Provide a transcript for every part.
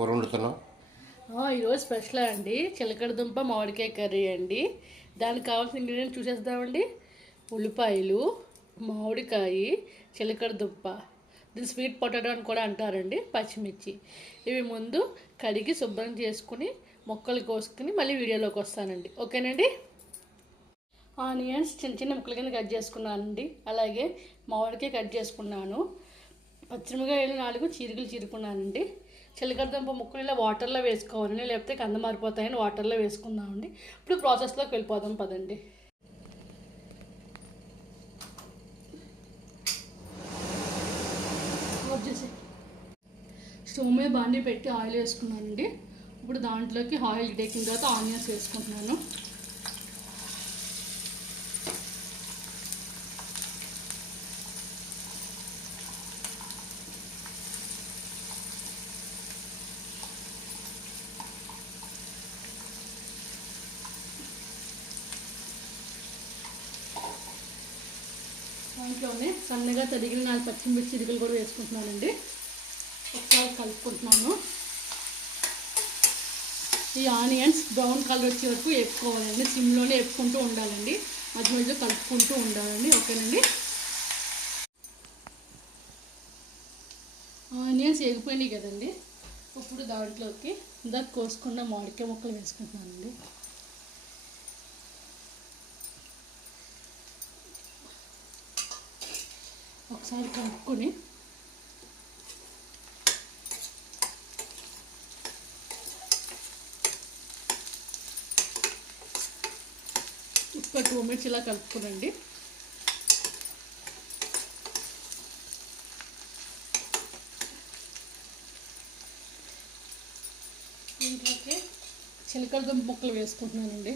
కూర వండుతున్నావు? ఈరోజు స్పెషల్ అండి చిలకడ దుంప మామిడికాయ కర్రీ అండి. దానికి కావాల్సిన ఇంగ్రీడియంట్స్ చూసేద్దామండి. ఉల్లిపాయలు, మామిడికాయ, చిలకడ దుంప, దీన్ని స్వీట్ పొటాటో అని కూడా అంటారండి, పచ్చిమిర్చి. ఇవి ముందు కడిగి శుభ్రం చేసుకుని ముక్కలు కోసుకుని మళ్ళీ వీడియోలోకి వస్తానండి. ఓకేనండి. ఆనియన్స్ చిన్న చిన్న ముక్కల కింద కట్ చేసుకున్నానండి. అలాగే మామిడికాయ కట్ చేసుకున్నాను. పచ్చిమిరపకాయలు 4 చీరికలు చీరుకున్నానండి. చిలకడదుంప ముక్కలు ఇలా వాటర్లో వేసుకోవాలండి, లేకపోతే కంద మారిపోతాయని వాటర్లో వేసుకున్నామండి. ఇప్పుడు ప్రాసెస్లోకి వెళ్ళిపోదాం పదండి. స్టవ్ మీద బాండీ పెట్టి ఆయిల్ వేసుకున్నానండి. ఇప్పుడు దాంట్లోకి ఆయిల్ టేకిన తర్వాత ఆనియన్స్ వేసుకుంటున్నాను. దాంట్లోనే సన్నగా తరిగిన 4 పచ్చిమిర్చి చిరుకలు కూడా వేసుకుంటున్నానండి. ఒకసారి కలుపుకుంటున్నాను. ఈ ఆనియన్స్ బ్రౌన్ కలర్ వచ్చే వరకు వేపుకోవాలండి. సిమ్లోనే వేపుకుంటూ ఉండాలండి, మధ్య మధ్యలో కలుపుకుంటూ ఉండాలండి. ఓకేనండి. ఆనియన్స్ వేగిపోయినాయి కదండి. ఇప్పుడు దాంట్లోకి ఇందాక కోసుకున్న మామిడికాయ ముక్కలు వేసుకుంటున్నానండి. ఒకసారి కలుపుకొని ఒక 2 మినిట్స్ ఇలా కలుపుకోనండి. దీంట్లోకి చిలకడదుంప ముక్కలు వేసుకుంటున్నానండి.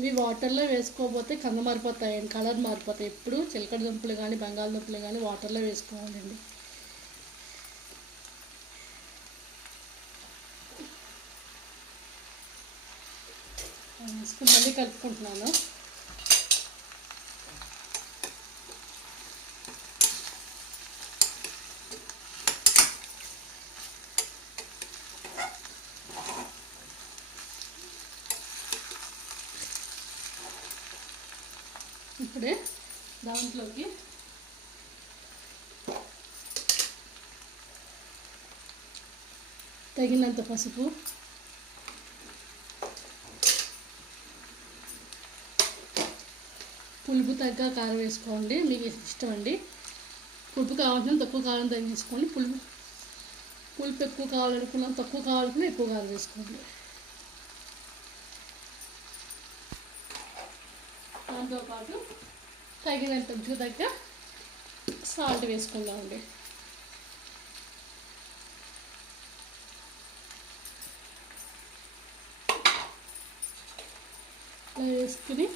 ఇవి వాటర్లో వేసుకోకపోతే కంద మారిపోతాయండి, కలర్ మారిపోతాయి. ఎప్పుడు చిలకడ దుంపలు కానీ బంగాళదుంపలు కానీ వాటర్లో వేసుకోవాలండి. వేసుకుని మళ్ళీ కలుపుకుంటున్నాను. ఇప్పుడే దాంట్లోకి తగినంత పసుపు, పులుపు తగ్గ కారం వేసుకోండి, మీకు ఇష్టం అండి. పులుపు కావాల్సిన తక్కువ కారం తగ్గించుకోండి. పులుపు ఎక్కువ కావాలనుకున్నాం, తక్కువ కావాలనుకున్నా ఎక్కువ కారం వేసుకోండి. దాంతోపాటు తగినంత రుచికి తగ్గ సాల్ట్ వేసుకుందామండి. అలా వేసుకుని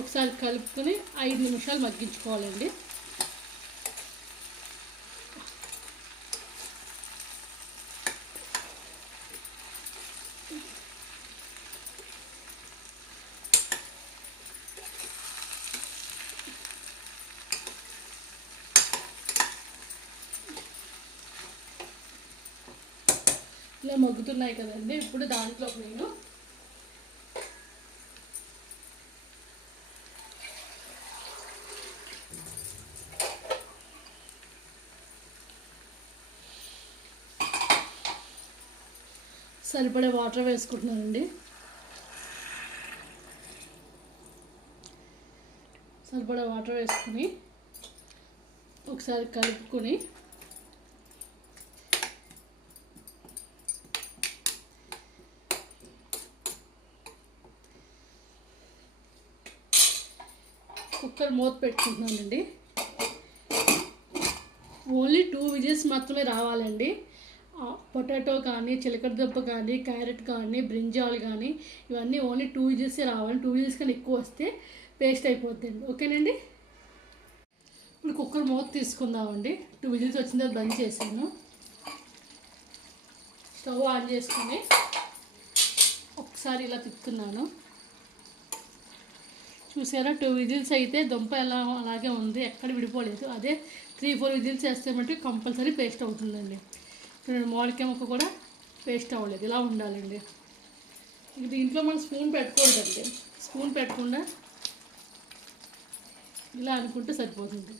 ఒకసారి కలుపుకొని 5 నిమిషాలు మగ్గించుకోవాలండి. ఇలా మగ్గుతున్నాయి కదండి. ఇప్పుడు దాంట్లో నేను సరిపడే వాటర్ వేసుకుంటున్నానండి. సరిపడే వాటర్ వేసుకుని ఒకసారి కలుపుకొని కుక్కర్ మూత పెట్టుకుంటున్నానండి. ఓన్లీ 2 విజిల్స్ మాత్రమే రావాలండి. పొటాటో కానీ, చిలకడదుంప కానీ, క్యారెట్ కానీ, బ్రింజాల్ కానీ ఇవన్నీ ఓన్లీ 2 విజిల్సే రావాలి. 2 విజిల్స్ కానీ ఎక్కువ వస్తే పేస్ట్ అయిపోద్దండి. ఓకేనండి. ఇప్పుడు కుక్కర్ మూత తీసుకుందామండి. 2 విజిల్స్ వచ్చిన తర్వాత బంద్ చేసాను. స్టవ్ ఆన్ చేసుకొని ఒకసారి ఇలా తిప్పుతున్నాను. చూసారా 2 విజిల్స్ అయితే దుంప ఎలా అలాగే ఉంది, ఎక్కడ విడిపోలేదు. అదే 3-4 విజిల్స్ వేస్తే మట్టి కంపల్సరీ పేస్ట్ అవుతుందండి. మామిడికాయ ముక్క కూడా పేస్ట్ అవ్వలేదు, ఇలా ఉండాలండి. దీంట్లో మనం స్పూన్ పెట్టుకోవద్దండి, స్పూన్ పెట్టకుండా ఇలా అనుకుంటే సరిపోతుంది.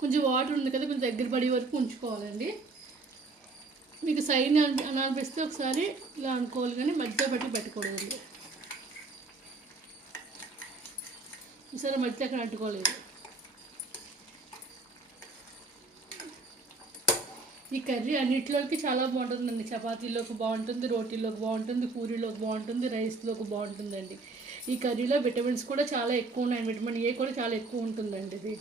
కొంచెం వాటర్ ఉంది కదా, కొంచెం దగ్గర పడే వరకు ఉంచుకోవాలండి. మీకు సైడ్ అనిపిస్తే ఒకసారి ఇలా అనుకోవాలి, కానీ మధ్య పెట్టుకోవాలండి. ఈసారి మధ్య అక్కడ అంటుకోలేదు. ఈ కర్రీ అన్నిటిలోకి చాలా బాగుంటుందండి. చపాతీలోకి బాగుంటుంది, రోటీలోకి బాగుంటుంది, పూరీలోకి బాగుంటుంది, రైస్లోకి బాగుంటుందండి. ఈ కర్రీలో విటమిన్స్ కూడా చాలా ఎక్కువ ఉన్నాయి. విటమిన్ ఏ కూడా చాలా ఎక్కువ ఉంటుందండి. ఇది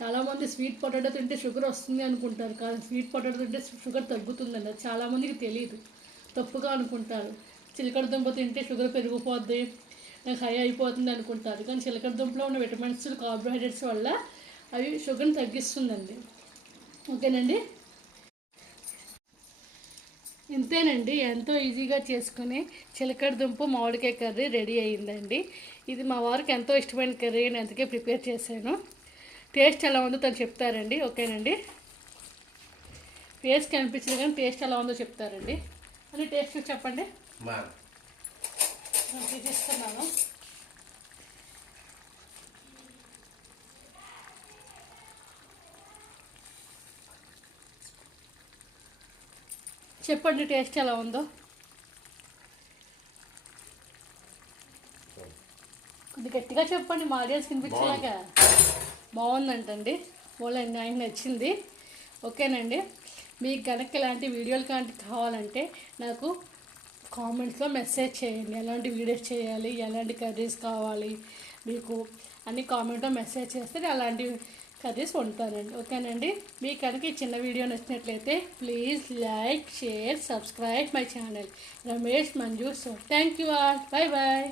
చాలామంది స్వీట్ పొటాటో తింటే షుగర్ వస్తుంది అనుకుంటారు, కానీ స్వీట్ పొటాటో తింటే షుగర్ తగ్గుతుందండి. అది చాలామందికి తెలియదు, తప్పుగా అనుకుంటారు. చిలకడ దుంప తింటే షుగర్ పెరిగిపోద్ది, నాకు హై అయిపోతుంది అనుకుంటారు. కానీ చిలకడ దుంపలో ఉన్న విటమిన్స్, కార్బోహైడ్రేట్స్ వల్ల అవి షుగర్ని తగ్గిస్తుందండి. ఓకేనండి, ఇంతేనండి. ఎంతో ఈజీగా చేసుకుని చిలకడ దుంప మామిడికాయ కర్రీ రెడీ అయ్యిందండి. ఇది మా వారికి ఎంతో ఇష్టమైన కర్రీ, నేను అందుకే ప్రిపేర్ చేశాను. టేస్ట్ ఎలా ఉందో తను చెప్తారండి. ఓకేనండి, ఫేస్ కనిపించదు కానీ టేస్ట్ ఎలా ఉందో చెప్తారండి. అని టేస్ట్ చెప్పండి. తీస్తున్నాను. చెప్పండి టేస్ట్ ఎలా ఉందో. కొద్ది గట్టిగా చెప్పండి, మా ఆడియన్స్ వినిపించేలాగా. బాగుందంటండి, వాళ్ళండి ఆయన నచ్చింది. ఓకేనండి, మీకు కనుక ఇలాంటి వీడియోలు కానీ కావాలంటే నాకు కామెంట్స్లో మెసేజ్ చేయండి. ఎలాంటి వీడియోస్ చేయాలి, ఎలాంటి కర్రీస్ కావాలి మీకు అన్ని కామెంట్లో మెసేజ్ చేస్తే నేను అలాంటి కర్రీస్ వండుతానండి. ఓకేనండి, మీకు కనుక ఈ చిన్న వీడియో నచ్చినట్లయితే please like, share, subscribe my channel Ramesh Manju. So thank you all, bye bye.